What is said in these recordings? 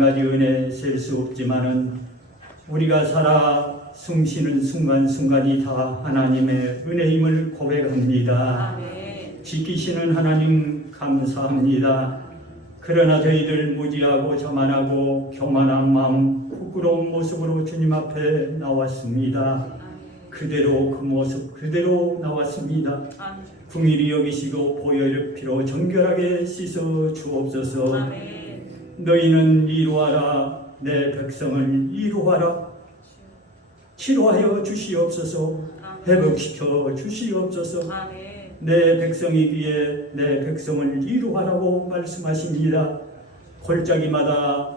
가지 은혜 셀 수 없지만은 우리가 살아 숨쉬는 순간순간이 다 하나님의 은혜임을 고백합니다. 아멘. 지키시는 하나님 감사합니다. 그러나 저희들 무지하고 자만하고 교만한 마음, 부끄러운 모습으로 주님 앞에 나왔습니다. 그대로 그 모습 그대로 나왔습니다. 아멘. 궁일이 여기시고 보혈 피로 정결하게 씻어 주옵소서. 아멘. 너희는 이루하라, 내 백성을 이루하라. 치료하여 주시옵소서. 회복시켜 주시옵소서. 아멘. 내 백성이기에 내 백성을 이루하라고 말씀하십니다. 골짜기마다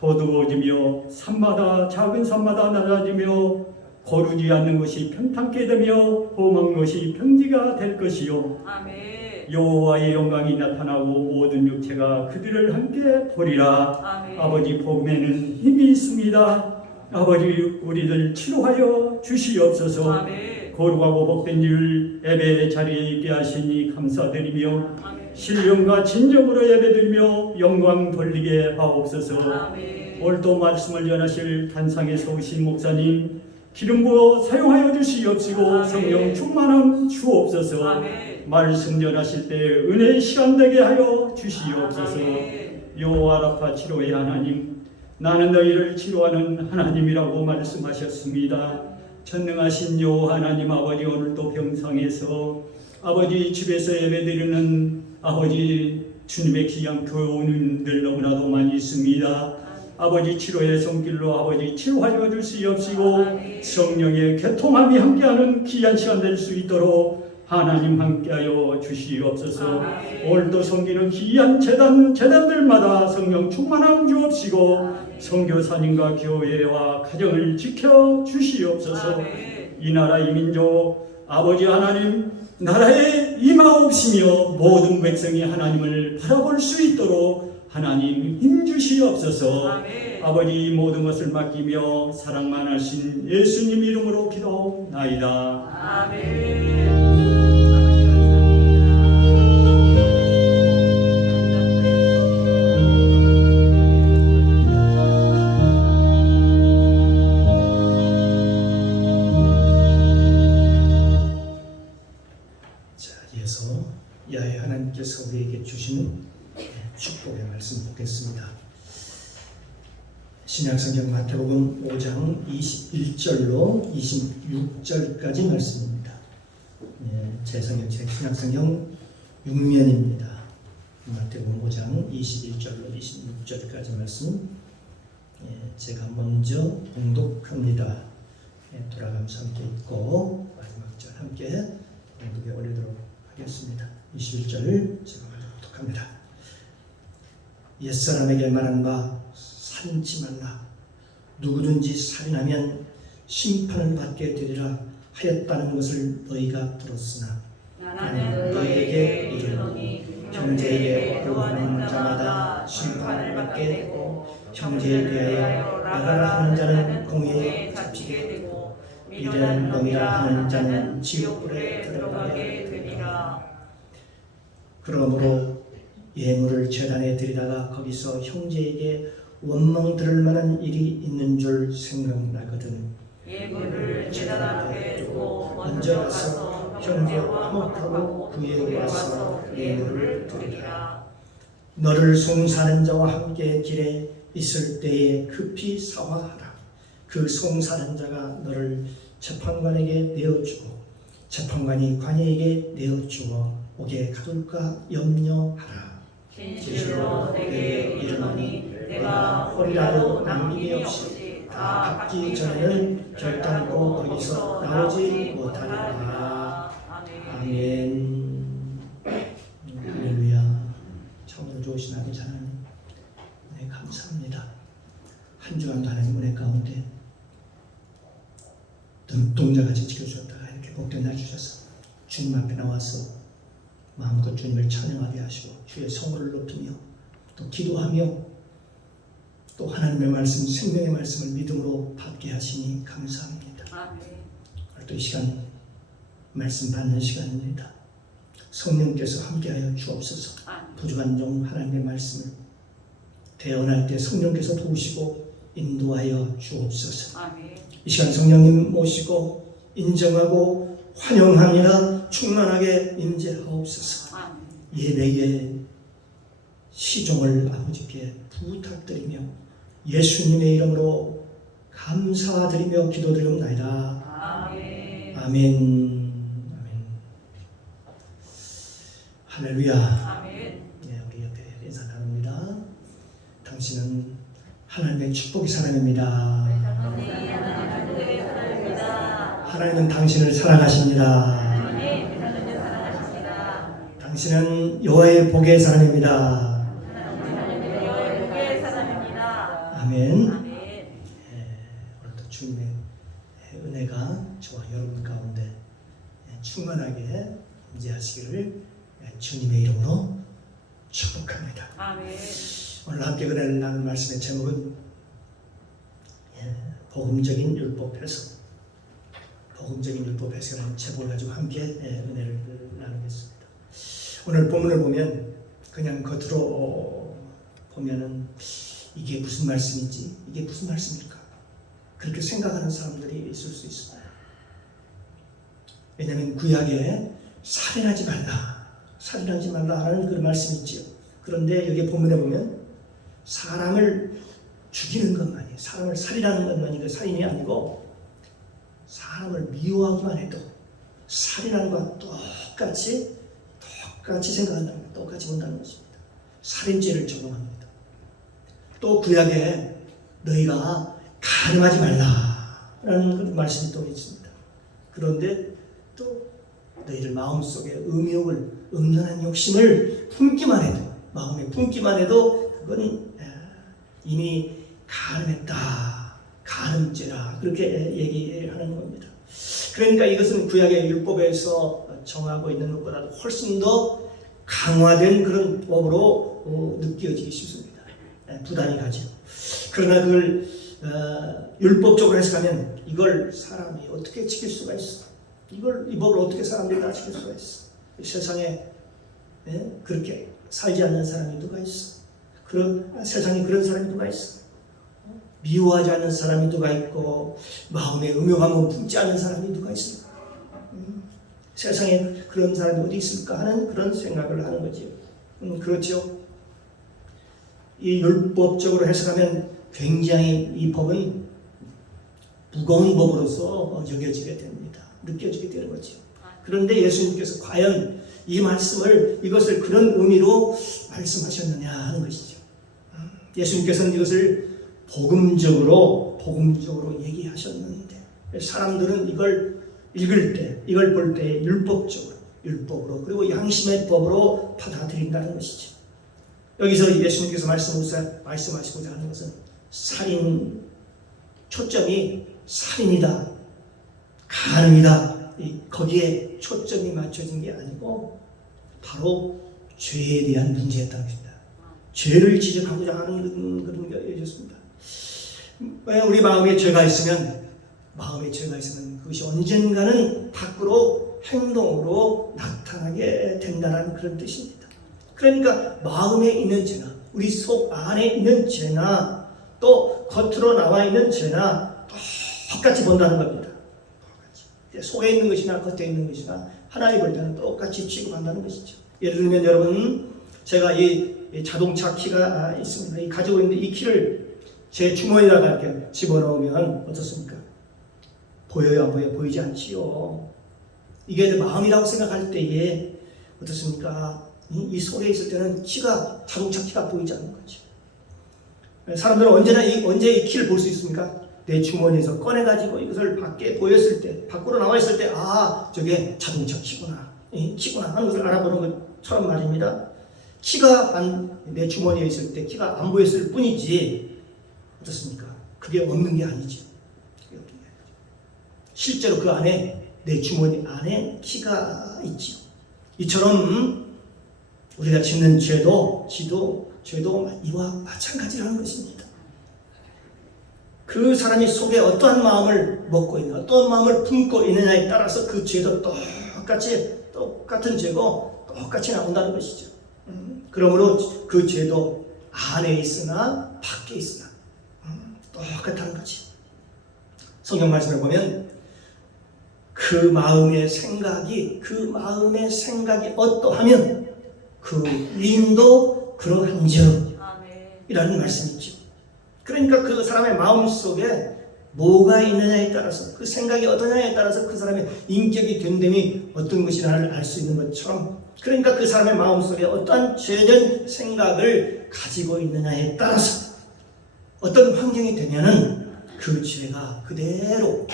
어두워지며 산마다 작은 산마다 낮아지며 거르지 않는 것이 평탄케 되며 험한 것이 평지가 될 것이요 아멘. 여호와의 영광이 나타나고 모든 육체가 그들을 함께 보리라. 아멘. 아버지 복음에는 힘이 있습니다. 아버지 우리들 치료하여 주시옵소서. 아멘. 거룩하고 복된 일 예배의 자리에 있게 하시니 감사드리며 아멘. 신령과 진정으로 예배드리며 영광 돌리게 하옵소서. 아멘. 오늘도 말씀을 전하실 단상에서 오신 목사님 기름 부어 사용하여 주시옵시고 아멘. 성령 충만함 주옵소서. 아멘. 말씀 전하실 때 은혜의 시간 되게 하여 주시옵소서. 아멘. 여호와 라파 치료의 하나님, 나는 너희를 치료하는 하나님이라고 말씀하셨습니다. 전능하신 여호와 하나님 아버지, 오늘도 병상에서 아버지 집에서 예배드리는 아버지 주님의 귀한 교우님들 너무나도 많이 있습니다. 아버지 치료의 손길로 아버지 치료하여 주시옵시고 성령의 교통함이 함께하는 귀한 시간 될 수 있도록 하나님 함께하여 주시옵소서. 오늘도 섬기는 귀한 재단들마다 성령 충만함 주옵시고 선교사님과 교회와 가정을 지켜 주시옵소서. 이 나라 이 민족 아버지 하나님 나라에 임하옵시며 모든 백성이 하나님을 바라볼 수 있도록 하나님 힘 주시옵소서. 아버지 모든 것을 맡기며 사랑만 하신 예수님 이름으로 기도하옵나이다. 아멘. 이어서 야훼 하나님께서 우리에게 주시는 축복의 말씀 보겠습니다. 신약성경 마태복음 5장 21절로 26절까지 말씀입니다. 제 신약성경 6면입니다. 마태복음 5장 21절로 26절까지 말씀 제가 먼저 봉독합니다. 돌아가면서 함께 읽고 마지막 절 함께 봉독에 올리도록 하겠습니다. 21절 제가 먼저 봉독합니다. 옛사람에게 말한 바 살인치 말라. 누구든지 살인하면 심판을 받게 되리라 하였다는 것을 너희가 들었으나 나는 너희에게 이르노니 형제에게 어려워하는 자마다 심판을 받게 되고 형제에 대하여 나가라 하는 자는 공회에 잡히게 되고 미련한 놈이라 하는 자는 지옥불에 들어가게 되리라. 그러므로 예물을 제단에 드리다가 거기서 형제에게 원망 들을 만한 일이 있는 줄 생각나거든 예물을 제단 앞에 두고 먼저 가서 형제와 화목하고 그에 와서 예물을 드리라. 너를 송사하는 자와 함께 길에 있을 때에 급히 사화하라. 그 송사하는 자가 너를 재판관에게 내어주고 재판관이 관이에게 내어주어 옥에 가둘까 염려하라. 진실로 내게 이르노니 내가 홀이라도 남김이 없이 다 갚기 전에는 결단코 거기서 나오지 못하리라. 아멘. 할렐루야. 참으로 좋으신 아버지 하나님, 네, 감사합니다. 한 주간도 하나님 은혜 가운데 눈동자같이 지켜주셨다가 이렇게 복된 날 주셔서 주님 앞에 나와서 마음껏 주님을 찬양하게 하시고 주의 성호를 높이며 또 기도하며 또 하나님의 말씀, 생명의 말씀을 믿음으로 받게 하시니 감사합니다. 또 이 시간 말씀 받는 시간입니다. 성령께서 함께하여 주옵소서. 부족한 종 하나님의 말씀을 대언할 때 성령께서 도우시고 인도하여 주옵소서. 아멘. 이 시간 성령님 모시고 인정하고 환영합니다. 충만하게 임재하옵소서. 아멘. 예배의 시종을 아버지께 부탁드리며 예수님의 이름으로 감사드리며 기도드리옵나이다. 아멘. 아멘. 아멘. 할렐루야. 아멘. 네, 우리 옆에 인사 나눕니다. 당신은 하나님의 축복의 사람입니다. 하나님은 당신을 사랑하십니다. 당신은 여호와의 복의 사람입니다. 아멘. 오늘도 주님의 은혜가 저와 여러분 가운데 충만하게 임재하시기를 주님의 이름으로 축복합니다. 아멘. 오늘 함께 은혜를 나눈 말씀의 제목은 복음적인 율법 해석. 복음적인 율법 해석이라는 제목을 가지고 함께 은혜를 나누겠습니다. 오늘 본문을 보면 그냥 겉으로 보면은 이게 무슨 말씀이지? 이게 무슨 말씀일까? 그렇게 생각하는 사람들이 있을 수 있습니다. 왜냐하면 구약에 살인하지 말라라는 그런 말씀이 있지요. 그런데 여기 본문에 보면 사람을 죽이는 것만이, 사람을 살인하는 것만이 그 살인이 아니고 사람을 미워하기만 해도 살인하는 것과 똑같이 생각한다는 것, 똑같이 본다는 것입니다. 살인죄를 적용합니다. 또 구약에 너희가 간음하지 말라라는 그런 말씀이 또 있습니다. 그런데 또 너희들 마음속에 음욕을, 음란한 욕심을 품기만 해도, 마음에 품기만 해도 그건 이미 간음했다, 간음죄라 그렇게 얘기하는 겁니다. 그러니까 이것은 구약의 율법에서 정하고 있는 것보다 훨씬 더 강화된 그런 법으로 느껴지기 쉽습니다. 부담이 가죠. 그러나 그걸 율법적으로 해석하면 이걸 사람이 어떻게 지킬 수가 있어? 이 법을 어떻게 사람들이 다 지킬 수가 있어? 세상에 그렇게 살지 않는 사람이 누가 있어? 세상에 그런 사람이 누가 있어? 미워하지 않는 사람이 누가 있고 마음에 음욕함을 품지 않는 사람이 누가 있을까? 세상에 그런 사람이 어디 있을까 하는 그런 생각을 하는 거지요. 그렇죠. 이 율법적으로 해석하면 굉장히 이 법은 무거운 법으로서 여겨지게 됩니다. 느껴지게 되는 거죠. 그런데 예수님께서 과연 이 말씀을 이것을 그런 의미로 말씀하셨느냐 하는 것이죠. 예수님께서는 이것을 복음적으로 얘기하셨는데 사람들은 이걸 읽을 때, 이걸 볼 때 율법으로 그리고 양심의 법으로 받아들인다는 것이죠. 여기서 예수님께서 말씀하시고자 하는 것은 초점이 살인이다, 간음이다, 거기에 초점이 맞춰진 게 아니고 바로 죄에 대한 문제였다는 것입니다. 죄를 지적하고자 하는 그런 것이었습니다. 우리 마음에 죄가 있으면 그것이 언젠가는 밖으로 행동으로 나타나게 된다는 그런 뜻입니다. 그러니까 마음에 있는 죄나 우리 속 안에 있는 죄나 또 겉으로 나와 있는 죄나 똑같이 본다는 겁니다. 똑같이. 속에 있는 것이나 겉에 있는 것이나 하나님 볼 때는 똑같이 취급한다는 것이죠. 예를 들면 여러분, 제가 이 자동차 키가 있습니다. 가지고 있는데 이 키를 제 주머니에다가 이렇게 집어넣으면 어떻습니까? 보여요, 안 보여요? 보이지 않지요. 이게 내 마음이라고 생각할 때에 어떻습니까? 이 속에 있을 때는 자동차 키가 보이지 않는 거죠. 사람들은 언제 이 키를 볼 수 있습니까? 내 주머니에서 꺼내가지고 이것을 밖에 보였을 때, 밖으로 나와 있을 때, 저게 자동차 키구나 하는 것을 알아보는 것처럼 말입니다. 키가 내 주머니에 있을 때 키가 안 보였을 뿐이지 어떻습니까? 그게 없는 게 아니죠. 실제로 그 안에 내 주머니 안에 키가 있지요. 이처럼 우리가 짓는 죄도 이와 마찬가지라는 것입니다. 그 사람이 속에 어떠한 마음을 먹고 있느냐, 어떠한 마음을 품고 있느냐에 따라서 그 죄도 똑같은 죄고 똑같이 나온다는 것이죠. 그러므로 그 죄도 안에 있으나 밖에 있으나 똑같다는 거지. 성경 말씀을 보면 그 마음의 생각이 어떠하면 그 인도 그러한지이라는 말씀이죠. 그러니까 그 사람의 마음 속에 뭐가 있느냐에 따라서, 그 생각이 어떠냐에 따라서 그 사람의 인격이 된됨이 어떤 것이냐를 알 수 있는 것처럼, 그러니까 그 사람의 마음 속에 어떠한 죄된 생각을 가지고 있느냐에 따라서 어떤 환경이 되면은 그 죄가 그대로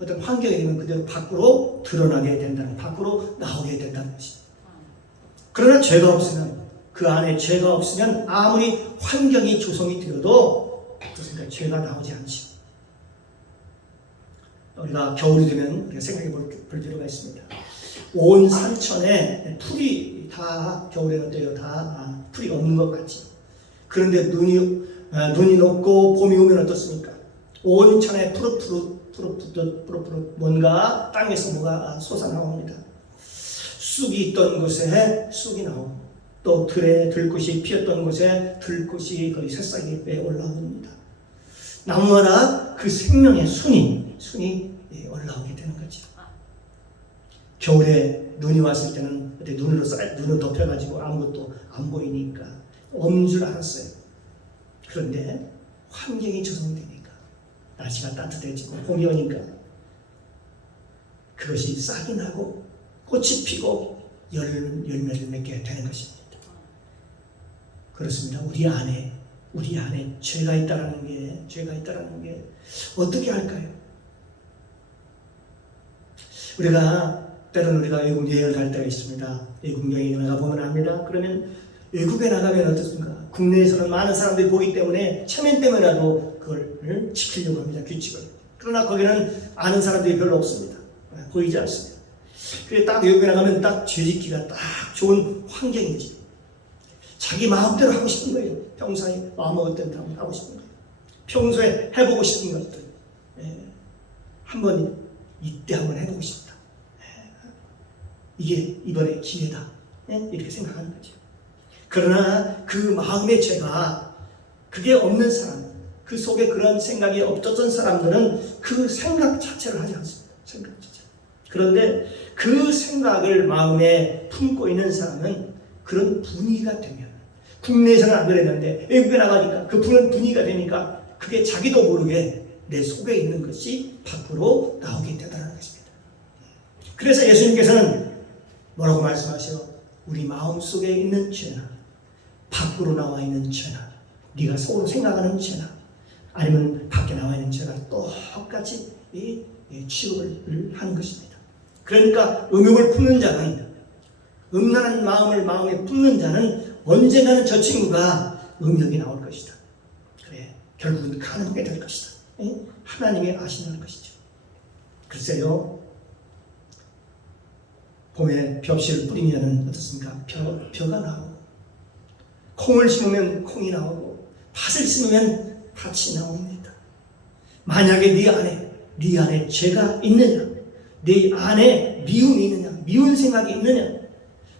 어떤 환경이 되면 그대로 밖으로 드러나게 된다는, 밖으로 나오게 된다는 것입니다. 그러나 죄가 없으면, 그 안에 죄가 없으면 아무리 환경이 조성이 되어도 어떻습니까? 죄가 나오지 않지. 우리가 겨울이 되면 우리가 생각해 볼 필요가 있습니다. 온 산천에 풀이 다 겨울에는 어때요? 다 풀이 없는 것 같지. 그런데 눈이 녹고 봄이 오면 어떻습니까? 온 천에 푸릇푸릇 뭔가 땅에서 뭐가 솟아나옵니다. 쑥이 있던 곳에 쑥이 나오고, 또 들에 들꽃이 피었던 곳에 들꽃이 거의 새싹이 올라옵니다. 나무마다 그 생명의 순이 올라오게 되는 거죠. 겨울에 눈이 왔을 때는 그때 눈을 덮여가지고 아무것도 안 보이니까 없는 줄 알았어요. 그런데 환경이 조성되니까, 날씨가 따뜻해지고 봄이 오니까 그것이 싹이 나고 꽃이 피고 열매를 맺게 되는 것입니다. 그렇습니다. 우리 안에 죄가 있다라는 게 어떻게 할까요? 때로는 우리가 외국 여행을 갈 때가 있습니다. 외국 여행을 나가보면 압니다. 그러면 외국에 나가면 어떻습니까? 국내에서는 많은 사람들이 보기 때문에 체면 때문에라도 그걸 지키려고 합니다. 규칙을. 그러나 거기는 아는 사람들이 별로 없습니다. 보이지 않습니다. 그래서 딱 외국에 나가면 딱 죄짓기가 딱 좋은 환경이지. 자기 마음대로 하고 싶은 거예요. 평소에 마음 먹을 때는 하고 싶은 거예요. 평소에 해보고 싶은 것들. 이때 한번 해보고 싶다. 이게 이번에 기회다. 이렇게 생각하는 거죠. 그러나 그 마음의 죄가 그게 없는 사람, 그 속에 그런 생각이 없었던 사람들은 그 생각 자체를 하지 않습니다. 생각 자체. 그런데 그 생각을 마음에 품고 있는 사람은 그런 분위기가 되면, 국내에서는 안 그랬는데 외국에 나가니까 그 분위기가 되니까 그게 자기도 모르게 내 속에 있는 것이 밖으로 나오게 되더라는 것입니다. 그래서 예수님께서는 뭐라고 말씀하셔? 우리 마음속에 있는 죄나 밖으로 나와 있는 죄나 네가 속으로 생각하는 죄나 아니면 밖에 나와 있는 죄가 똑같이 취급을 하는 것입니다. 그러니까 음욕을 품는 자는, 음란한 마음을 마음에 품는 자는 언젠가는 저 친구가 음욕이 나올 것이다. 그래, 결국은 가능하게 될 것이다. 하나님이 아시는 것이죠. 글쎄요, 봄에 벽실을 뿌리면 어떻습니까? 벼가 나오고, 콩을 심으면 콩이 나오고, 팥을 심으면 팥이 나옵니다. 만약에 네 안에 죄가 있느냐, 네 안에 미움이 있느냐, 미운 생각이 있느냐,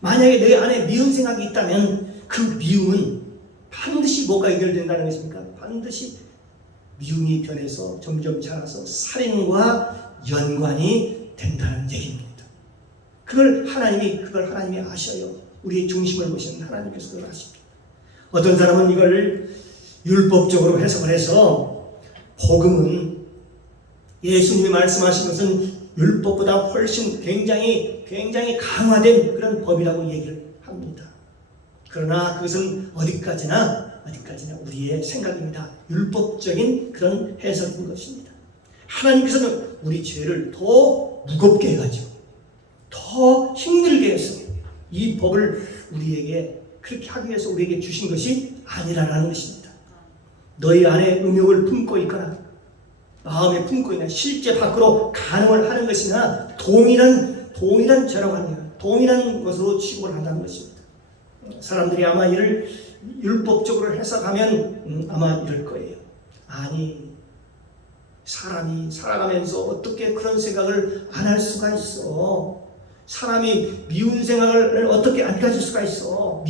만약에 내 안에 미운 생각이 있다면 그 미움은 반드시 뭐가 해결된다는 것입니까? 반드시 미움이 변해서 점점 자라서 살인과 연관이 된다는 얘기입니다. 그걸 하나님이 아셔요. 우리의 중심을 보시는 하나님께서 그걸 아십니다. 어떤 사람은 이걸 율법적으로 해석을 해서 복음은 예수님이 말씀하신 것은 율법보다 훨씬 굉장히 강화된 그런 법이라고 얘기를 합니다. 그러나 그것은 어디까지나 우리의 생각입니다. 율법적인 그런 해석인 것입니다. 하나님께서는 우리 죄를 더 무겁게 해가지고 더 힘들게 해서 이 법을 우리에게 그렇게 하기 위해서 우리에게 주신 것이 아니라는 것입니다. 너희 안에 음욕을 품고 있거나 마음에 품고 있나 실제 밖으로 간음을 하는 것이나 동일한 죄라고 합니다. 동일한 것으로 취급을 한다는 것입니다. 사람들이 아마 이를 율법적으로 해석하면 아마 이럴 거예요. 아니, 사람이 살아가면서 어떻게 그런 생각을 안 할 수가 있어? 사람이 미운 생각을 어떻게 안 가질 수가 있어?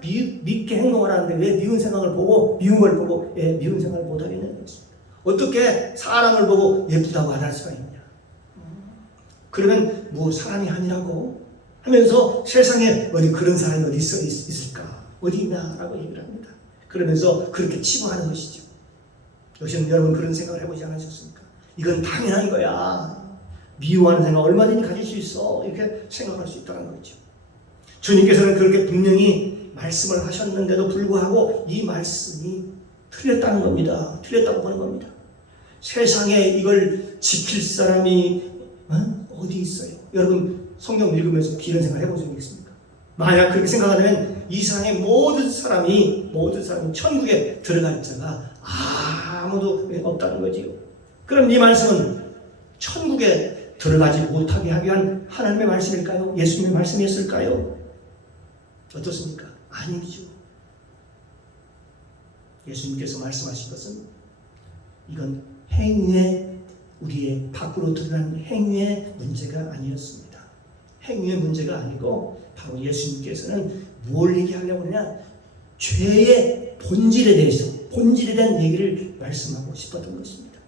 밉게 행동을 하는데 왜 미운 생각을 보고 미운 걸 보고 미운 생각을 못 하겠냐는 것입니다. 어떻게 사람을 보고 예쁘다고 안 할 수가 있냐? 그러면 뭐 사람이 아니라고 하면서 세상에 어디 그런 사람이 어디 있을까? 어디 있냐라고 얘기를 합니다. 그러면서 그렇게 치부하는 것이죠. 역시 여러분 그런 생각을 해보지 않으셨습니까? 이건 당연한 거야. 미워하는 생각 얼마든지 가질 수 있어. 이렇게 생각할 수 있다는 거죠. 주님께서는 그렇게 분명히 말씀을 하셨는데도 불구하고 이 말씀이 틀렸다는 겁니다. 틀렸다고 보는 겁니다. 세상에 이걸 지킬 사람이 어디 있어요? 여러분 성경 읽으면서 이런 생각 해본 적이 있습니까? 만약 그렇게 생각하면 이 세상의 모든 사람이 천국에 들어갈 자가 아무도 없다는 거지요. 그럼 이 말씀은 천국에 들어가지 못하게 하기 위한 하나님의 말씀일까요? 예수님의 말씀이었을까요? 어떻습니까? 아니죠. 예수님께서 말씀하신 것은 이건 행위의 우리의 밖으로 드러나는 행위의 문제가 아니었습니다. 행위의 문제가 아니고 바로 예수님께서는 뭘 얘기하려고 하냐? 죄의 본질에 대해서 본질에 대한 얘기를 말씀하고 싶었던 것입니다.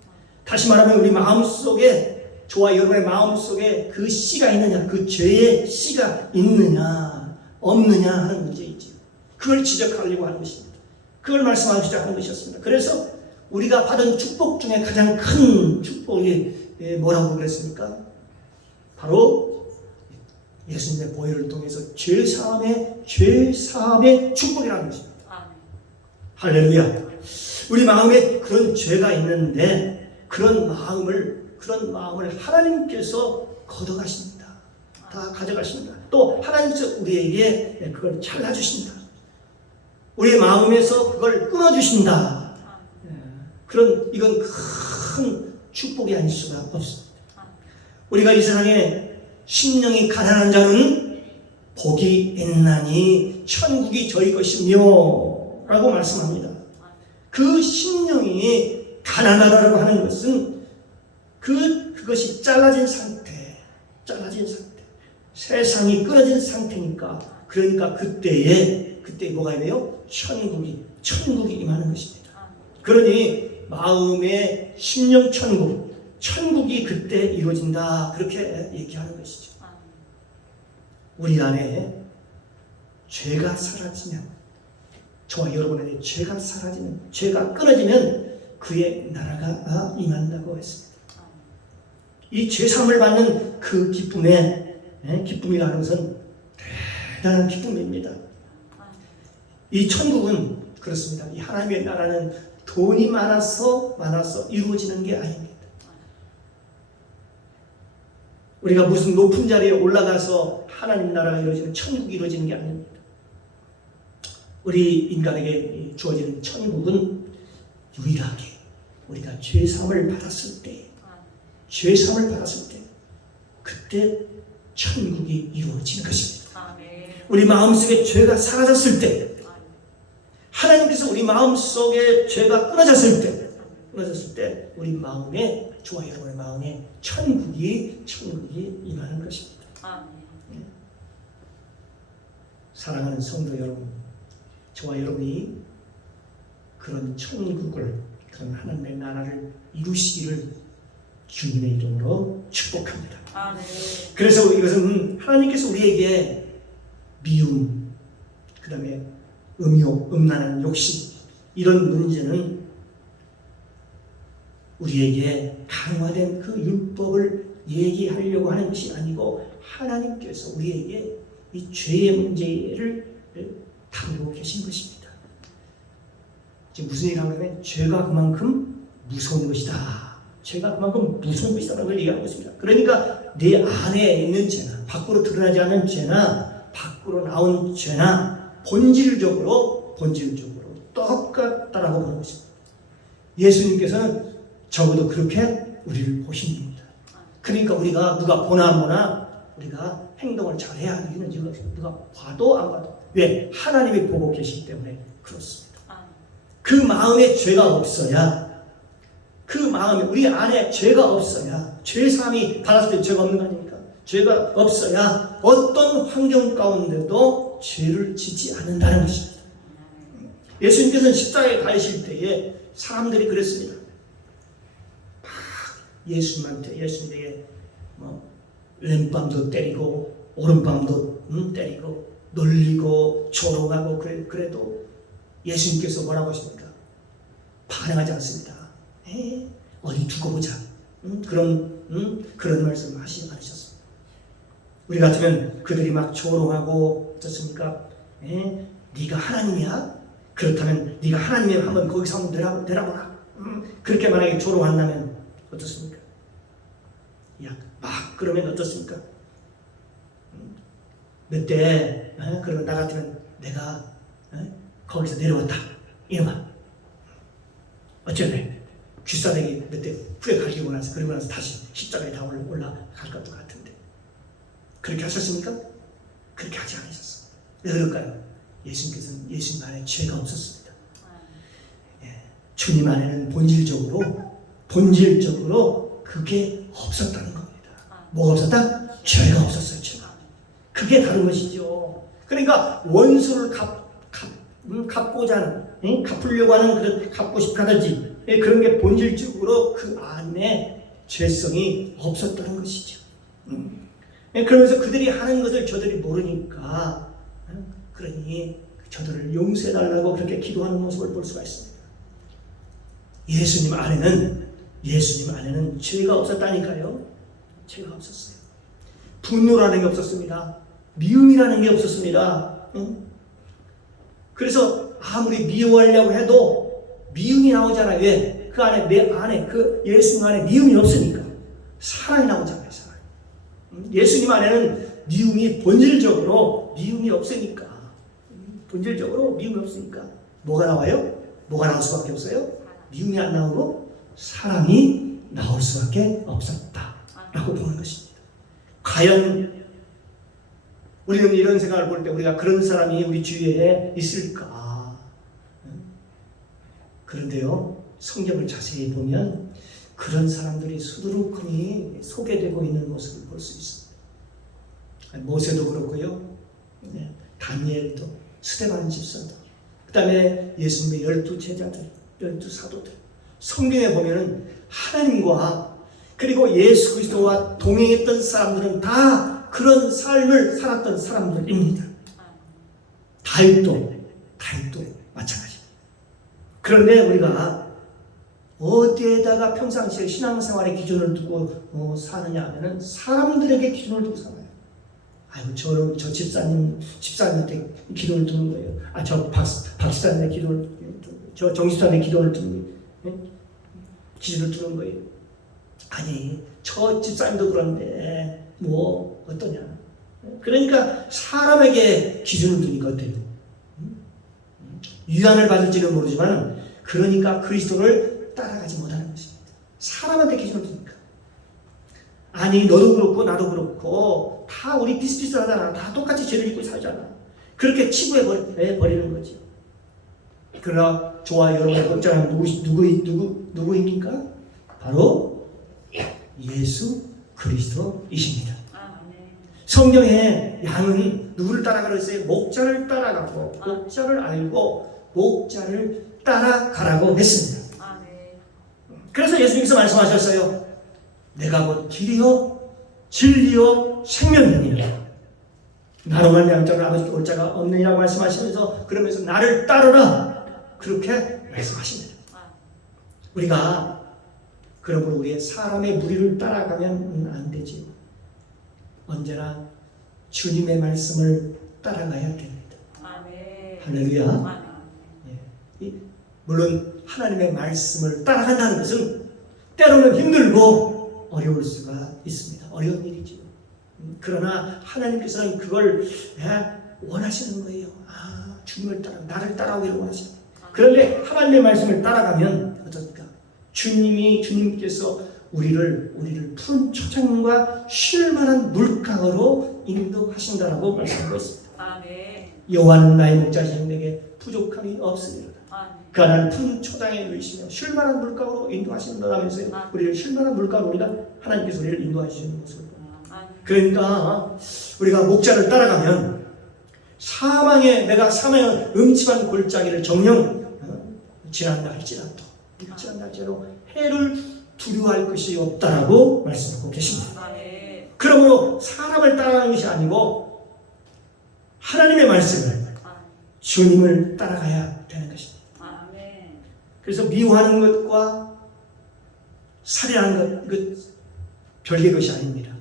다시 말하면 우리 마음속에 저와 여러분의 마음속에 그 씨가 있느냐, 그 죄의 씨가 있느냐 없느냐 하는 문제이죠. 그걸 지적하려고 하는 것입니다. 그걸 말씀하시자 하는 것이었습니다. 그래서 우리가 받은 축복 중에 가장 큰 축복이 뭐라고 그랬습니까? 바로 예수님의 보혈을 통해서 죄사함의 축복이라는 것입니다. 할렐루야. 우리 마음에 그런 죄가 있는데 그런 마음을 하나님께서 걷어가십니다. 다 가져가십니다. 또 하나님께서 우리에게 그걸 잘라주신다. 우리의 마음에서 그걸 끊어주신다. 이건 큰 축복이 아닐 수가 없습니다. 우리가 이 세상에 심령이 가난한 자는 복이 있나니 천국이 저희 것이며 라고 말씀합니다. 그 심령이 가난하다고 하는 것은 그것이 잘라진 상태, 세상이 끊어진 상태니까, 그러니까 그때에 뭐가 돼요? 천국이 임하는 것입니다. 그러니 마음의 심령 천국이 그때 이루어진다, 그렇게 얘기하는 것이죠. 우리 안에 죄가 사라지면, 저와 여러분 안에 죄가 사라지면, 죄가 끊어지면 그의 나라가 임한다고 했습니다. 이 죄사함을 받는 그 기쁨이라는 것은 대단한 기쁨입니다. 이 천국은 그렇습니다. 이 하나님의 나라는 돈이 많아서 이루어지는 게 아닙니다. 우리가 무슨 높은 자리에 올라가서 하나님 나라가 이루어지는, 천국이 이루어지는 게 아닙니다. 우리 인간에게 주어지는 천국은 유일하게 우리가 죄사함을 받았을 때, 그때 천국이 이루어지는 것입니다. 우리 마음속에 죄가 사라졌을 때, 하나님께서 우리 마음속에 죄가 끊어졌을 때 우리 마음에, 저와 여러분의 마음에 천국이 임하는 것입니다. 사랑하는 성도 여러분, 저와 여러분이 그런 천국을, 그런 하나님의 나라를 이루시기를 주님의 이름으로 축복합니다. 그래서 이것은 하나님께서 우리에게 미움, 그 다음에 음욕, 음란한 욕심, 이런 문제는 우리에게 강화된 그 율법을 얘기하려고 하는 것이 아니고, 하나님께서 우리에게 이 죄의 문제를 다루고 계신 것입니다. 지금 무슨 얘기를 하냐면, 죄가 그만큼 무서운 것이다. 라는 걸 얘기하고 있습니다. 그러니까 내 안에 있는 죄나, 밖으로 드러나지 않는 죄나, 밖으로 나온 죄나 본질적으로 똑같다라고 보는 것입니다. 예수님께서는 적어도 그렇게 우리를 보신 겁니다. 그러니까 우리가 누가 보나 안 보나 우리가 행동을 잘해야 하는 이유는 누가 봐도 안 봐도, 왜? 하나님이 보고 계시기 때문에 그렇습니다. 그 마음에 죄가 없어야, 우리 안에 죄가 없어야, 죄사함이 받았을 때 죄가 없는 거 아닙니까? 죄가 없어야 어떤 환경 가운데도 죄를 짓지 않는다는 것입니다. 예수님께서는 십자가에 달리실 때에 사람들이 그랬습니다. 막 예수님에게 왼밤도 때리고 오른밤도 때리고 놀리고 조롱하고 그래도 예수님께서 뭐라고 하십니까? 반응하지 않습니다. 어디 두고 보자. 그런 말씀 하시지 않으셨습니다. 우리 같으면 그들이 막 조롱하고 어떻습니까? 네가 하나님이야? 그렇다면 네가 하나님이면 한번 거기서 한번 내려보라. 그렇게 만약에 조롱한다면 어떻습니까? 막 그러면 어떻습니까? 몇 대 그러면 나 같으면 내가 거기서 내려왔다 이놈아 어쩌네 귀싸대기 몇 대 후에 갈기고 나서 그리고 나서 다시 십자가에 다 올라갈 것도 같은데 그렇게 하셨습니까? 그렇게 하지 않으셨어요. 왜 그럴까요? 예수님께서는 예수님 안에 죄가 없었습니다. 주님 안에는 본질적으로 그게 없었다는 겁니다. 뭐가 없었다? 죄가 없었어요. 죄가. 그게 다른 것이죠. 그러니까 원수를 갚고자 하는, 갚으려고 하는 그런 갚고 싶다든지 그런 게 본질적으로 그 안에 죄성이 없었다는 것이죠. 그러면서 그들이 하는 것을 저들이 모르니까 그러니 저들을 용서해달라고 그렇게 기도하는 모습을 볼 수가 있습니다. 예수님 안에는 죄가 없었다니까요. 죄가 없었어요. 분노라는 게 없었습니다. 미움이라는 게 없었습니다. 그래서 아무리 미워하려고 해도 미움이 나오잖아요. 왜? 그 안에 내 안에 그 예수님 안에 미움이 없으니까 사랑이 나오잖아요. 사랑. 예수님 안에는 본질적으로 미움이 없으니까 뭐가 나와요? 뭐가 나올 수밖에 없어요? 미움이 안 나오고 사랑이 나올 수밖에 없었다라고 보는 것입니다. 과연 우리는 이런 생각을 볼 때 우리가 그런 사람이 우리 주위에 있을까? 그런데요, 성경을 자세히 보면 그런 사람들이 수두룩하니 소개되고 있는 모습을 볼 수 있습니다. 모세도 그렇고요, 다니엘도, 스데반 집사도, 그 다음에 예수님의 12 제자들, 12 사도들, 성경에 보면은 하나님과 그리고 예수 그리스도와 동행했던 사람들은 다 그런 삶을 살았던 사람들입니다. 다윗도 마찬가지입니다. 그런데 우리가 어디에다가 평상시에 신앙생활의 기준을 두고 사느냐 하면은 사람들에게 기준을 두고 살아요. 아이고 저 집사님한테 기도를 두는 거예요. 저 박집사님의 기도를 저 정집사님의 기도를 두는 거예요. 기준을 두는 거예요. 아니 저 집사님도 그런데 뭐 어떠냐. 그러니까 사람에게 기준을 두니까 어때요? 유한을 받을지는 모르지만 그러니까 그리스도를 따라가지 못하는 것입니다. 사람한테 기준을 두니까. 아니 너도 그렇고 나도 그렇고 다 우리 비슷비슷하잖아. 다 똑같이 죄를 짓고 살잖아. 그렇게 치부해 버리는 거죠. 그러나 저와 여러분의 걱정은 누구입니까? 바로 예수 그리스도이십니다. 성경에 양은 누구를 따라가라고 했어요? 목자를 따라가고 목자를 알고 목자를 따라가라고 했습니다. 그래서 예수님께서 말씀하셨어요. 내가 곧 길이요 진리요 생명이니라. 나로 말미암아 아버지께 올 자가 없느니라고 말씀하시면서 그러면서 나를 따르라 그렇게 말씀하십니다. 우리가 그러므로 우리의 사람의 무리를 따라가면 안 되지요. 언제나 주님의 말씀을 따라가야 됩니다. 할렐루야. 물론 하나님의 말씀을 따라간다는 것은 때로는 힘들고 어려울 수가 있습니다. 어려운 일이지요. 그러나 하나님께서는 그걸 원하시는 거예요. 주님을 나를 따라오기를 원하십니다. 그런데 하나님의 말씀을 따라가면 어떻습니까? 주님께서 우리를 푸른 초장과 쉴만한 물강으로 인도하신다라고 말씀하고 있습니다. 여호와는 나의 목자시니 내게 부족함이 없으리로다. 그가 푸른 초장에 누이시며 쉴만한 물강으로 인도하신다면서요. 우리를 쉴만한 물강으로 우리가 하나님께서 우리를 인도하시는 모습을 봅니다. 그러니까 우리가 목자를 따라가면 내가 사망의 음침한 골짜기를 정령 지난다 할지라도 해를 두려워할 것이 없다라고 말씀하고 계십니다. 그러므로 사람을 따라가는 것이 아니고 하나님의 말씀을, 주님을 따라가야 되는 것입니다. 그래서 미워하는 것과 살인하는 것, 이것 별개의 것이 아닙니다.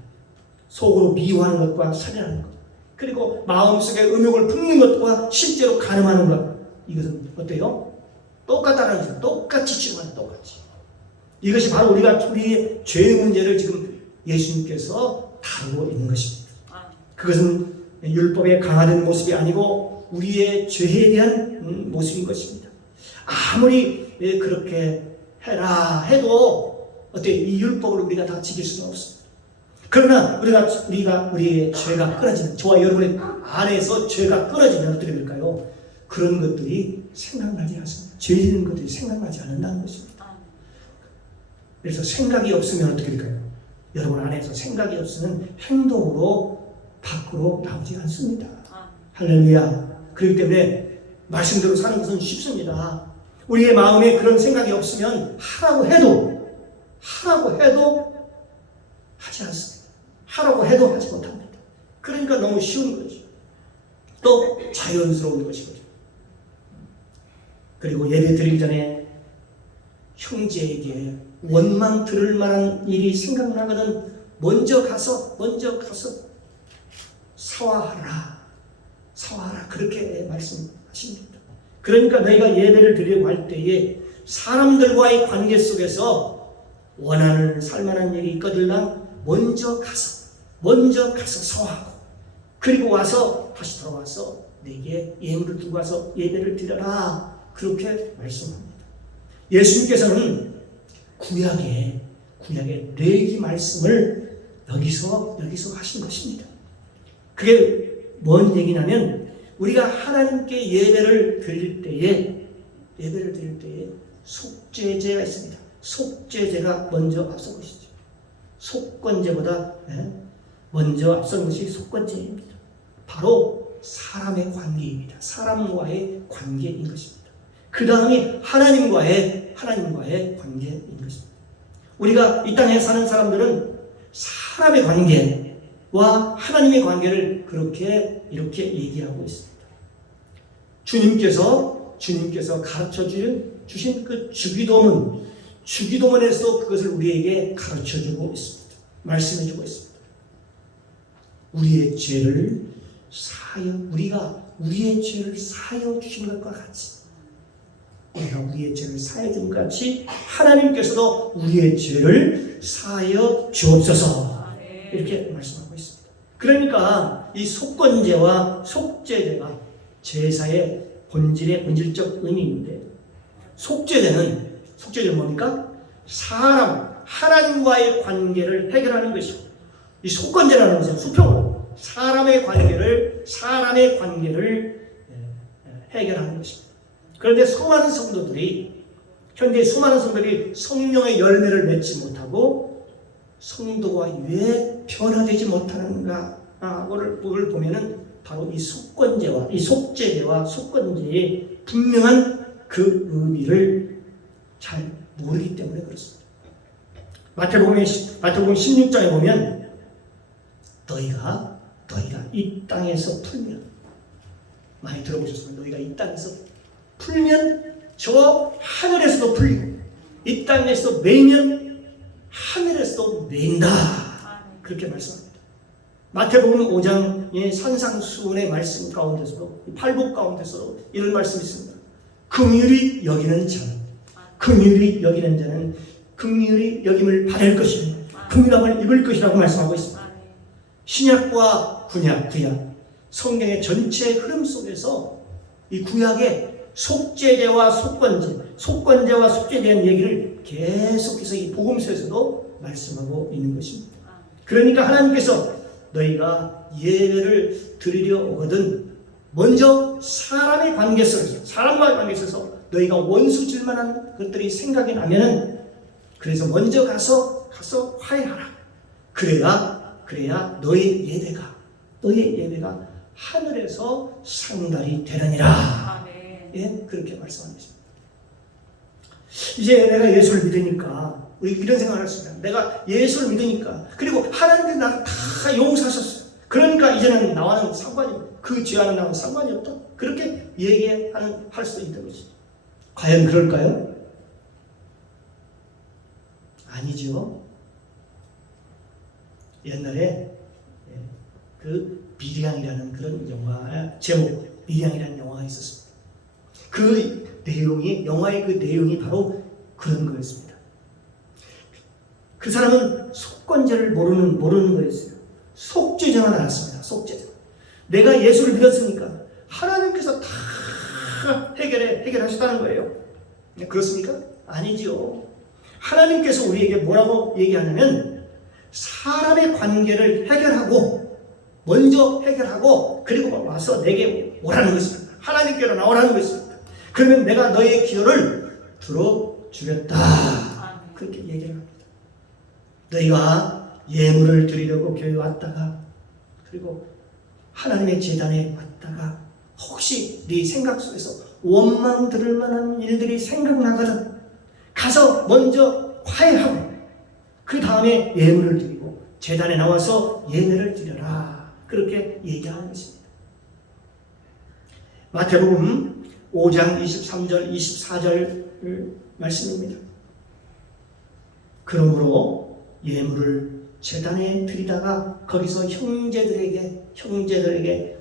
속으로 미워하는 것과 살인하는 것, 그리고 마음속에 음욕을 품는 것과 실제로 가늠하는 것, 이것은 어때요? 똑같다는 것입니다. 똑같이 취급하는, 똑같이. 이것이 바로 우리의 죄의 문제를 지금 예수님께서 다루고 있는 것입니다. 그것은 율법에 강화된 모습이 아니고 우리의 죄에 대한 모습인 것입니다. 아무리 그렇게 해라 해도 이 율법을 우리가 다 지킬 수는 없습니다. 그러나 우리의 죄가 끊어지는, 저와 여러분의 안에서 죄가 끊어지면 어떻게 될까요? 그런 것들이 생각나지 않습니다. 죄 짓는 것들이 생각나지 않는다는 것입니다. 그래서 생각이 없으면 어떻게 될까요? 여러분 안에서 생각이 없으면 행동으로 밖으로 나오지 않습니다. 할렐루야. 그렇기 때문에 말씀대로 사는 것은 쉽습니다. 우리의 마음에 그런 생각이 없으면 하라고 해도 하지 않습니다. 하라고 해도 하지 못합니다. 그러니까 너무 쉬운 거죠. 또 자연스러운 것이거든요. 그리고 예배 드리기 전에 형제에게 원망 들을 만한 일이 생각나거든 먼저 가서 사화하라 그렇게 말씀하십니다. 그러니까 너희가 예배를 드리려고 할 때에 사람들과의 관계 속에서 원하는 살만한 일이 있거들랑 먼저 가서 사화하고, 그리고 와서 다시 돌아와서 내게 예물을 두고 와서 예배를 드려라 그렇게 말씀합니다. 예수님께서는 구약의 레위 말씀을 여기서 하신 것입니다. 그게 뭔 얘기냐면 우리가 하나님께 예배를 드릴 때에 속죄제가 있습니다. 속죄제가 먼저 앞선 것이죠. 속건제보다 먼저 앞선 것이 속건제입니다. 바로 사람의 관계입니다. 사람과의 관계인 것입니다. 그 다음이 하나님과의 관계인 것입니다. 우리가 이 땅에 사는 사람들은 사람의 관계와 하나님의 관계를 이렇게 얘기하고 있습니다. 주님께서 가르쳐 주신 그 주기도문에서 그것을 우리에게 가르쳐 주고 있습니다. 말씀해 주고 있습니다. 우리의 죄를 우리가 우리의 죄를 사하여 주신 것과 같이, 우리가 우리의 죄를 사하여 준 것 같이 하나님께서도 우리의 죄를 사하여 주옵소서 이렇게 말씀하고 있습니다. 그러니까 이 속건제와 속죄제가 제사의 본질적 의미인데, 속죄제는 뭡니까? 하나님과의 관계를 해결하는 것이고, 이 속건제라는 것은 수평으로 사람의 관계를 해결하는 것입니다. 그런데 현재 수많은 성도들이 성령의 열매를 맺지 못하고 성도가 왜 변화되지 못하는가를 보면은 바로 이 속죄제와 속건제의 분명한 그 의미를 잘 모르기 때문에 그렇습니다. 마태복음 16장에 보면 너희가 이 땅에서 풀면, 많이 들어보셨습니다. 너희가 이 땅에서 풀면 저 하늘에서도 풀리고, 이 땅에서 매이면 하늘에서도 매인다 그렇게 말씀합니다. 마태복음 5장의 산상수훈의 말씀 가운데서도, 팔복 가운데서도 이런 말씀이 있습니다. 긍휼히 여기는 자는 긍휼히 여김을 받을 것이며 긍휼함을 입을 것이라고 말씀하고 있습니다. 신약과 구약 성경의 전체 흐름 속에서 이 구약의 속죄제와 속건제와 속죄에 대한 얘기를 계속해서 이 복음서에서도 말씀하고 있는 것입니다. 그러니까 하나님께서 너희가 예배를 드리려 오거든 먼저 사람과의 관계 속에서 너희가 원수 질 만한 것들이 생각이 나면은, 그래서 먼저 가서 화해하라. 그래야 너의 예배가 하늘에서 상달이 되느니라. 아멘. 예, 그렇게 말씀하는 것입니다. 이제 내가 예수를 믿으니까 우리 이런 생각을 했습니다. 내가 예수를 믿으니까 그리고 하나님께서 나를 다 용서하셨어요. 그러니까 이제는 나와는 상관이 그 죄와는 나와는 상관이 없다. 그렇게 할 수도 있는 것이죠. 과연 그럴까요? 아니죠. 옛날에 그 미량이라는 그런 영화 제목 미량이라는 영화가 있었습니다. 그 내용이 영화의 그 내용이 바로 그런 거였습니다. 그 사람은 속건제를 모르는 거였어요. 속죄자만 알았습니다. 속죄자. 내가 예수를 믿었으니까 하나님께서 다 해결하셨다는 거예요. 그렇습니까? 아니지요. 하나님께서 우리에게 뭐라고 얘기하냐면 사람의 관계를 먼저 해결하고 그리고 와서 내게 오라는 것입니다. 하나님께로 나오라는 것입니다. 그러면 내가 너의 기도를 들어주겠다. 그렇게 얘기합니다. 너희가 예물을 드리려고 교회에 왔다가 그리고 하나님의 제단에 왔다가 혹시 네 생각 속에서 원망 들을 만한 일들이 생각나거든 가서 먼저 화해하고 그 다음에 예물을 드리고 제단에 나와서 예배를 드려라. 그렇게 얘기하는 것입니다. 마태복음 5장 23절 24절 말씀입니다. 그러므로 예물을 제단에 드리다가 거기서 형제들에게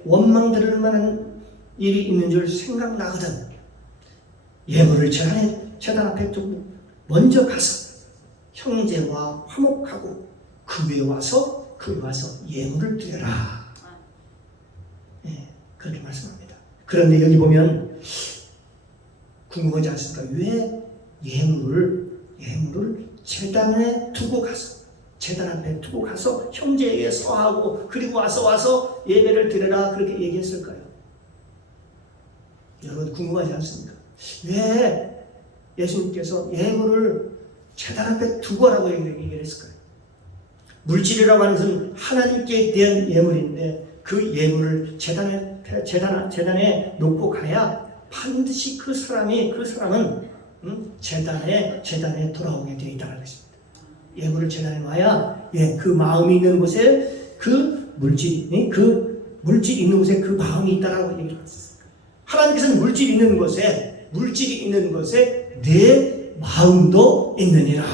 원망 들을 만한 일이 있는 줄 생각나거든 예물을 제단 앞에 두고 먼저 가서 형제와 화목하고 그 위에 와서 예물을 드려라. 네, 그렇게 말씀합니다. 그런데 여기 보면 궁금하지 않습니까? 왜 예물을 제단에 두고 가서 제단 앞에 두고 가서 형제에게 서하고 그리고 와서 예배를 드려라 그렇게 얘기했을까요? 여러분 궁금하지 않습니까? 왜 예수님께서 예물을 제단 앞에 두고라고 얘기를 했을까요? 물질이라고 하는 것은 하나님께 대한 예물인데 그 예물을 제단에 놓고 가야 반드시 그 사람은 제단에 돌아오게 되어 있다는 것입니다. 예물을 제단에 놔야 그 마음이 있는 곳에 그 물질이 있는 곳에 그 마음이 있다라고 얘기를 했습니다. 하나님께서는 물질이 있는 곳에 내 마음도 있느니라.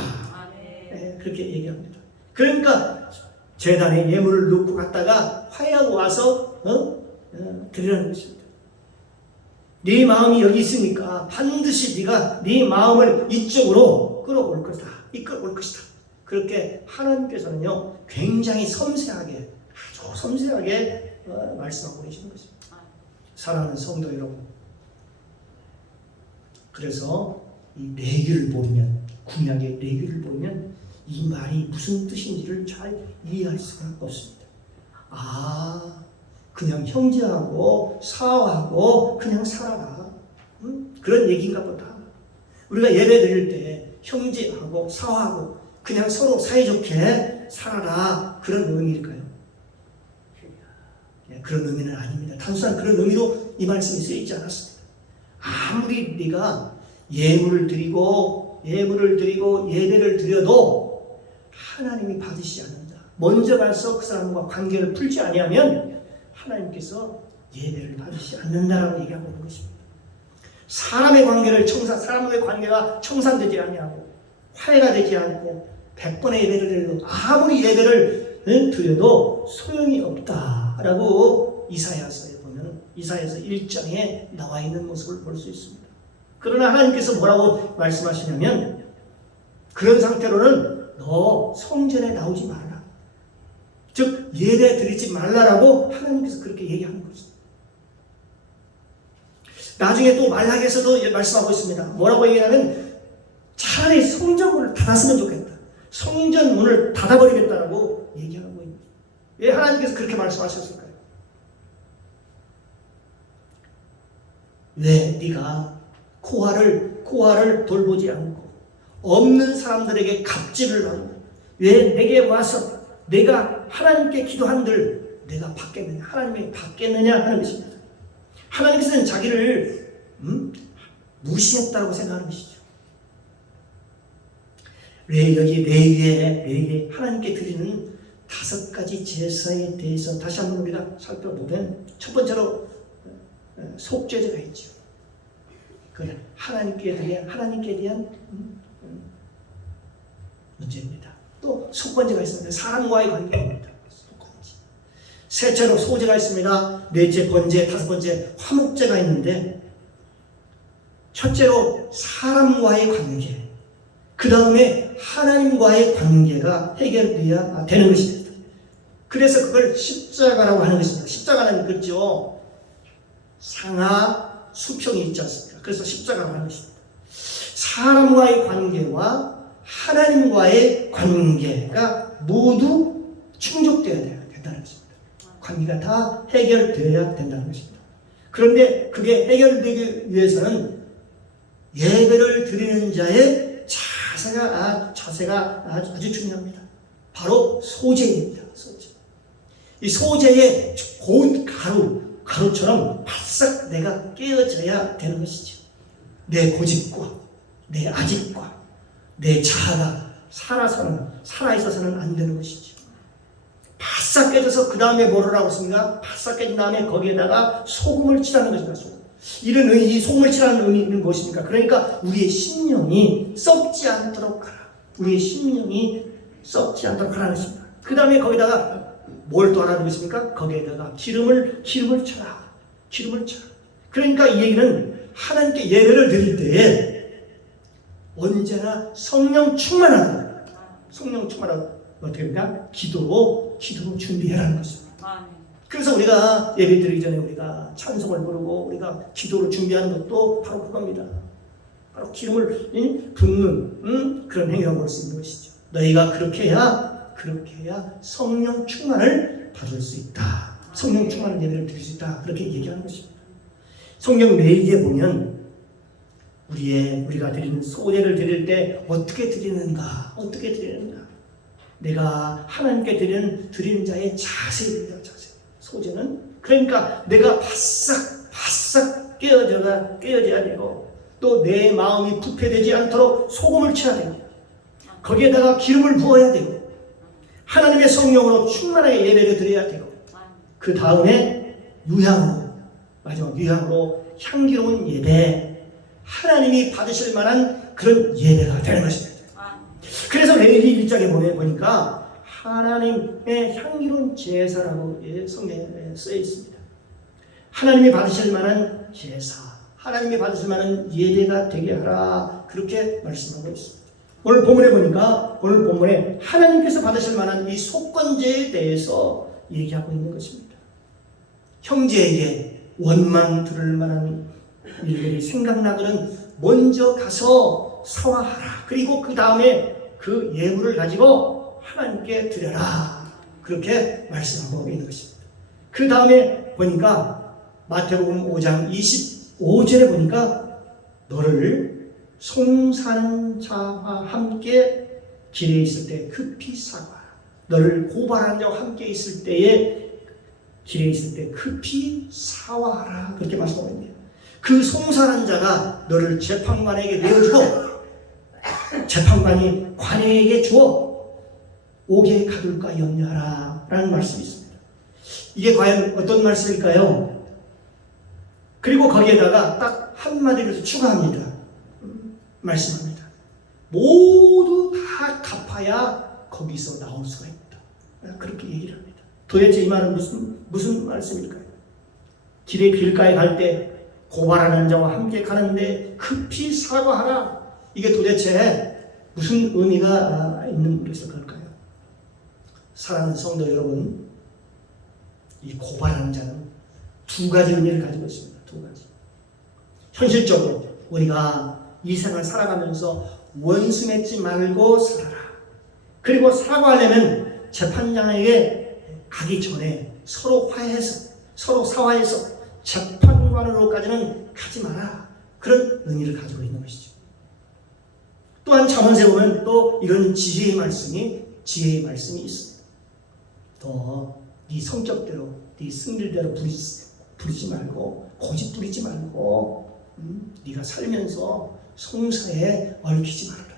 그렇게 얘기합니다. 그러니까 제단에 예물을 놓고 갔다가 화해하고 와서 드리라는 것입니다. 네 마음이 여기 있으니까 반드시 네가 네 마음을 이쪽으로 이끌어올 것이다. 그렇게 하나님께서는요 굉장히 아주 섬세하게 말씀하고 계시는 것입니다. 사랑하는 성도 여러분, 그래서 이 레위기를 보면 구약의 레위기를 보면 이 말이 무슨 뜻인지를 잘 이해할 수가 없습니다. 그냥 형제하고 사하고 그냥 살아라. 그런 얘기인가 보다. 우리가 예배 드릴 때 형제하고 사하고 그냥 서로 사이좋게 살아라. 그런 의미일까요? 그런 의미는 아닙니다. 단순한 그런 의미로 이 말씀이 쓰여있지 않았습니다. 아무리 네가 예물을 드리고 예배를 드려도 하나님이 받으시지 않는다. 먼저 가서 그 사람과 관계를 풀지 아니하면 하나님께서 예배를 받으시지 않는다라고 얘기하고 있는 것입니다. 사람의 관계가 청산되지 아니하고 화해가 되지 않고 100번의 예배를 드려도 아무리 예배를 드려도 소용이 없다라고 이사야서에 보면 이사야서 1장에 나와 있는 모습을 볼 수 있습니다. 그러나 하나님께서 뭐라고 말씀하시냐면 그런 상태로는 너 성전에 나오지 말아라. 즉 예배 드리지 말라라고 하나님께서 그렇게 얘기하는 거죠. 나중에 또 말라기에서도 말씀하고 있습니다. 뭐라고 얘기하면 차라리 성전문을 닫았으면 좋겠다. 성전문을 닫아버리겠다라고 얘기하고 있는 거예요. 왜 하나님께서 그렇게 말씀하셨을까요? 왜 네가 코아를 돌보지 않고 없는 사람들에게 갑질을 하고 왜 내게 와서 내가 하나님께 기도한들 내가 받겠느냐, 하나님이 받겠느냐 하는 것입니다. 하나님께서는 자기를 무시했다고 생각하는 것이죠. 여기 레위에 하나님께 드리는 5가지 제사에 대해서 다시 한번 우리가 살펴보면 첫 번째로 속죄제가 있죠. 그 하나님께 대한 문제입니다. 또 속건제가 있습니다. 사람과의 관계입니다. 속건제. 셋째로 소제가 있습니다. 넷째 번제, 5번째 화목제가 있는데 첫째로 사람과의 관계, 그 다음에 하나님과의 관계가 해결되어야 되는 것입니다. 그래서 그걸 십자가라고 하는 것입니다. 십자가는 그렇죠. 상하 수평이 있지 않습니까? 그래서 십자가라고 하는 것입니다. 사람과의 관계와 하나님과의 관계가 모두 충족되어야 된다는 것입니다. 관계가 다 해결되어야 된다는 것입니다. 그런데 그게 해결되기 위해서는 예배를 드리는 자의 자세가 아주 중요합니다. 바로 소제입니다. 소제. 이 소제의 고운 가루처럼 바싹 내가 깨어져야 되는 것이죠. 내 고집과 내 아집과 내 자아가 살아있어서는 안 되는 것이죠. 바싹 깨져서 그 다음에 뭐를 하고 있습니까? 바싹 깨진 다음에 거기에다가 소금을 칠하는 것입니다. 소금. 이 소금을 칠하는 의미는 무엇입니까? 그러니까 우리의 심령이 썩지 않도록 하라. 우리의 심령이 썩지 않도록 하라는 것입니다. 그 다음에 거기다가 뭘 또 하라는 것입니까? 거기에다가 기름을 쳐라. 기름을 쳐라. 그러니까 이 얘기는 하나님께 예배를 드릴 때에 언제나 성령 충만하다. 성령 충만하다. 어떻게 합니까? 기도로 준비해라는 것입니다. 그래서 우리가 예배 드리기 전에 우리가 찬송을 부르고 우리가 기도로 준비하는 것도 바로 그겁니다. 바로 기름을 붓는 그런 행위라고 볼 수 있는 것이죠. 너희가 그렇게 해야 성령 충만을 받을 수 있다. 성령 충만한 예배를 드릴 수 있다. 그렇게 얘기하는 것입니다. 성경 레위기에 보면 우리가 드리는 소제를 드릴 때 어떻게 드리는가? 내가 하나님께 드리는 자의 자세입니다. 자세. 소제는 그러니까 내가 바싹 깨어져야 되고 또 내 마음이 부패되지 않도록 소금을 쳐야 되고 거기에다가 기름을 부어야 되고 하나님의 성령으로 충만하게 예배를 드려야 되고 그 다음에 마지막 유향으로 향기로운 예배, 하나님이 받으실 만한 그런 예배가 되는 것입니다. 그래서 레위기 1장에 보니까 하나님의 향기로운 제사라고 성경에 쓰여 있습니다. 하나님이 받으실 만한 제사, 하나님이 받으실 만한 예배가 되게 하라, 그렇게 말씀하고 있습니다. 오늘 본문에 하나님께서 받으실 만한 이 속건제에 대해서 얘기하고 있는 것입니다. 형제에게 원망 들을 만한 일들이 생각나거든 먼저 가서 사화하라. 그리고 그 다음에 그 예물을 가지고 하나님께 드려라. 그렇게 말씀하고 있는 것입니다. 그 다음에 보니까 마태복음 5장 25절에 보니까 너를 송사는 자와 함께 길에 있을 때 급히 사과하라. 너를 고발하는 자와 함께 있을 때에 길에 있을 때 급히 사과하라. 그렇게 말씀하고 있네요. 그 송사는 자가 너를 재판관에게 내어주고 재판관이 관에게 주어 옥에 가둘까 염려하라 라는 말씀이 있습니다. 이게 과연 어떤 말씀일까요? 그리고 거기에다가 딱 한마디를 추가합니다. 말씀합니다. 모두 다 갚아야 거기서 나올 수가 있다. 그렇게 얘기를 합니다. 도대체 이 말은 무슨 말씀일까요? 길가에 갈 때 고발하는 자와 함께 가는데 급히 사과하라. 이게 도대체 무슨 의미가 있는 것일 걸까요? 사랑하는 성도 여러분, 이 고발하는 자는 2가지 의미를 가지고 있습니다. 2가지. 현실적으로 우리가 이 생을 살아가면서 원수 맺지 말고 살아라. 그리고 사과하려면 재판장에게 가기 전에 서로 사화해서 재판관으로까지는 가지 마라. 그런 의미를 가지고 있는 것이죠. 또한 잠언에 보면 또 이런 지혜의 말씀이 있습니다. 더 네 성격대로, 네 승질대로 부리지 말고, 고집 부리지 말고, 네가 살면서 송사에 얽히지 말아라.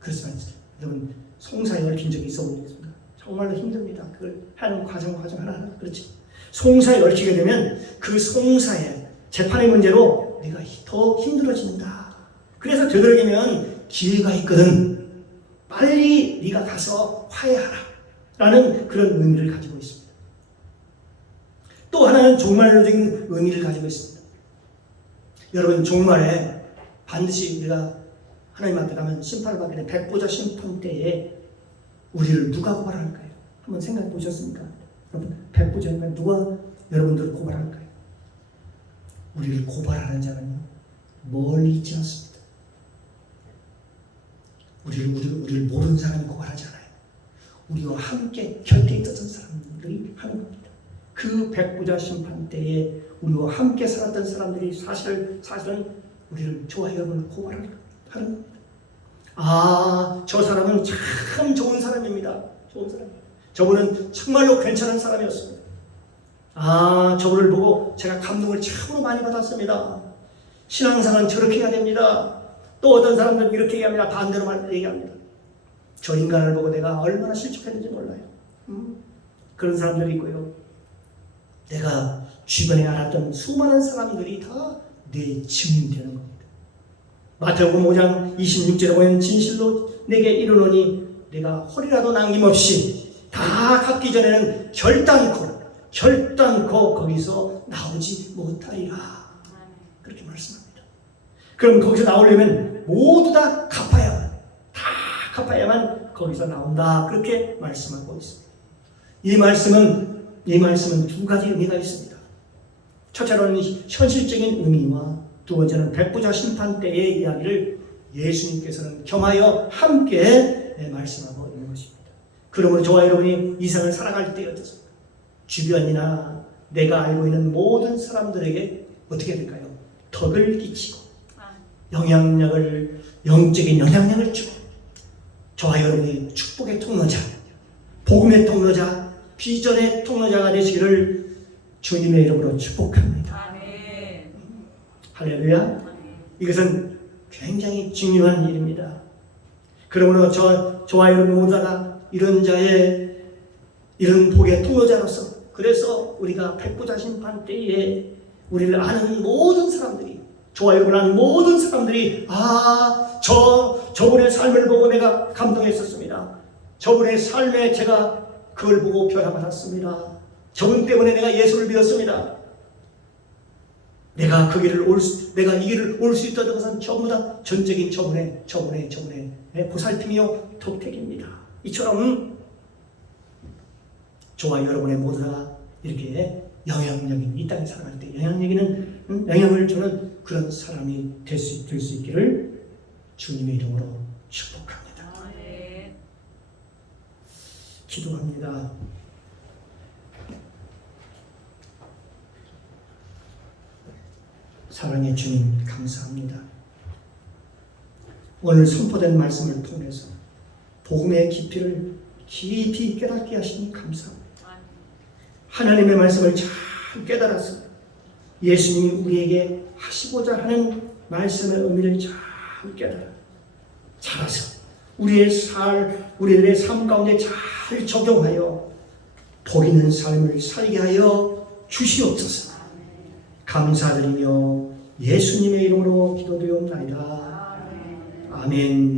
그렇지만 여러분, 송사에 얽힌 적이 있어 보겠습니다. 정말로 힘듭니다. 그걸 하는 과정 하나하나. 그렇지. 송사에 얽히게 되면 그 송사에 재판의 문제로 네가 더 힘들어진다. 그래서 되도록이면 기회가 있거든. 빨리 네가 가서 화해하라. 라는 그런 의미를 가지고 있습니다. 또 하나는 종말론적인 의미를 가지고 있습니다. 여러분, 종말에 반드시 우리가 하나님 앞에 가면 심판을 받게 된 백보자 심판 때에 우리를 누가 고발할까요? 한번 생각해 보셨습니까? 여러분, 백보자니까 누가 여러분들을 고발할까요? 우리를 고발하는 자는요, 멀리 있지 않습니다. 우리를 모르는 사람이 고발하지 않아요. 우리와 함께 곁에 있었던 사람들이 하는 겁니다. 그 백보자 심판 때에 우리와 함께 살았던 사람들이 사실은 우리를 저와 여러분을 고발하는 겁니다. 아, 저 사람은 참 좋은 사람입니다. 좋은 사람. 저분은 정말로 괜찮은 사람이었습니다. 아, 저분을 보고 제가 감동을 참으로 많이 받았습니다. 신앙생활은 저렇게 해야 됩니다. 또 어떤 사람들은 이렇게 얘기합니다. 반대로 얘기합니다. 저 인간을 보고 내가 얼마나 실족했는지 몰라요. 그런 사람들이 있고요. 내가 주변에 알았던 수많은 사람들이 다 내 증인이 되는 겁니다. 마태복음 5장 26절에 보면 진실로 내게 이르노니 내가 홀이라도 남김없이 다 갚기 전에는 결단코 거기서 나오지 못하리라. 그렇게 말씀합니다. 그럼 거기서 나오려면 모두 다 갚아야만 거기서 나온다. 그렇게 말씀하고 있습니다. 이 말씀은 두 가지 의미가 있습니다. 첫째로는 현실적인 의미와 두 번째는 백보자 심판 때의 이야기를 예수님께서는 겸하여 함께 말씀하고 있는 것입니다. 그러므로 저와 여러분이 이 세상을 살아갈 때 어떻습니까? 주변이나 내가 알고 있는 모든 사람들에게 어떻게 될까요? 덕을 끼치고 영적인 영향력을 주고 저와 여러분이 축복의 통로자, 복음의 통로자, 비전의 통로자가 되시기를 주님의 이름으로 축복합니다. 아멘. 할렐루야. 이것은 굉장히 중요한 일입니다. 그러므로 저와 여러분 모두가 이런 복의 통로자로서, 그래서 우리가 백보자 심판 때에 우리를 아는 모든 사람들이, 저와 여러분 아는 모든 사람들이 저분의 삶을 보고 내가 감동했었습니다. 저분의 삶에 제가 그걸 보고 변화받았습니다. 저분 때문에 내가 예수를 믿었습니다. 내가 이 길을 올 수 있다는 것은 전부 다 전적인 저분의 보살핌이요 독택입니다. 이처럼 저와 여러분의 모두가 이렇게 영향력인, 이 땅에 살아갈 때 영향을 주는 그런 사람이 될 수 있기를 주님의 이름으로 축복합니다. 아멘. 기도합니다. 사랑의 주님, 감사합니다. 오늘 선포된 말씀을 통해서 복음의 깊이를 깊이 깨닫게 하시니 감사합니다. 하나님의 말씀을 잘 깨달아서 예수님이 우리에게 하시고자 하는 말씀의 의미를 잘 알아서 우리들의 삶 가운데 잘 적용하여 복 있는 삶을 살게 하여 주시옵소서. 감사드리며 예수님의 이름으로 기도드리옵나이다. 아멘.